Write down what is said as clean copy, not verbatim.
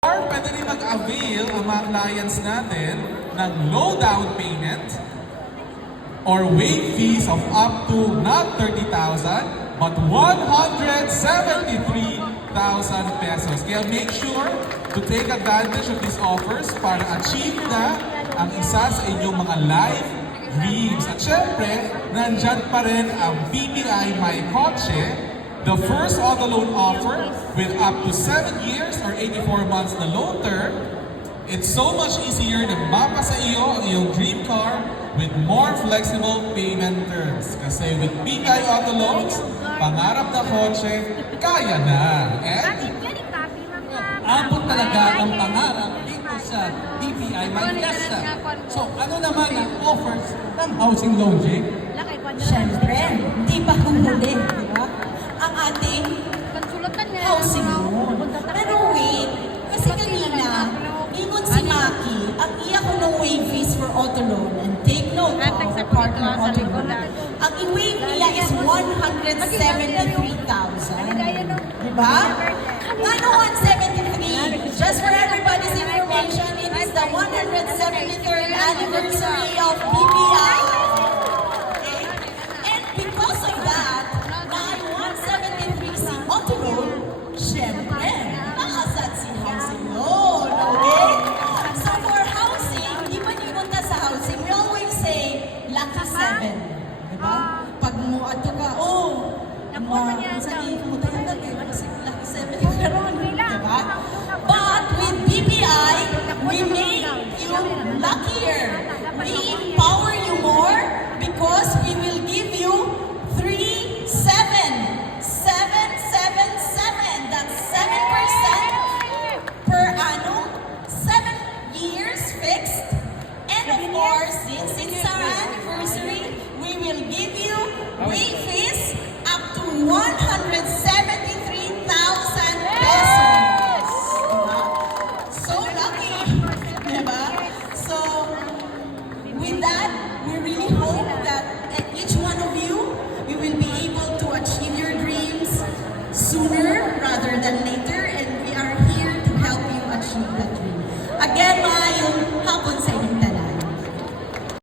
Or pwede rin mag-avail ang mga clients natin ng low down payment or waive fees of up to not 30,000 but 173,000 pesos. Kaya make sure to take advantage of these offers para achieve na ang isa sa inyong mga life dreams. At syempre, nandyan pa rin ang BPI My Kotse, the first auto loan offer with up to 7 years or 84 months na loan term. It's so much easier na mapa sa iyo ang iyong dream car with more flexible payment terms. Kasi with BPI Auto Loans, pangarap na kotse, kaya na. And abot talaga ang pangarap dito sa BPI My Fiesta. So ano naman ang offers ng housing loan, Jake? Siyempre, hindi pa humuli, di ba? Ang ating housing loan. Pero wait, kasi kanina, ingon si Maki, ang iya ko ng waive fees for auto loan. And take note, our partner auto loan. Ang i-waive niya is 173,000. Di ba? Ano 173? Just for everybody's information, it is the 173rd anniversary of BPI. Okay? And because of that, na 173 si auto loan, syempre, nakasat si housing loan. Okay? So for housing, di ba nipunta sa housing, we always say, lucky 7. Diba? Pag mo ato ka, sabihin mo tayo na kayo, kasi lucky 7 karon, diba? But with BPI, we make you luckier. We empower you more because we will give you 3, 7, 7, 7, 7. That's 7% per annum, 7 years fixed. And of course, since it's our anniversary, we will give you waive fees up to 173,000 pesos. So lucky, diba? So, with that, we really hope that each one of you will be able to achieve your dreams sooner rather than later.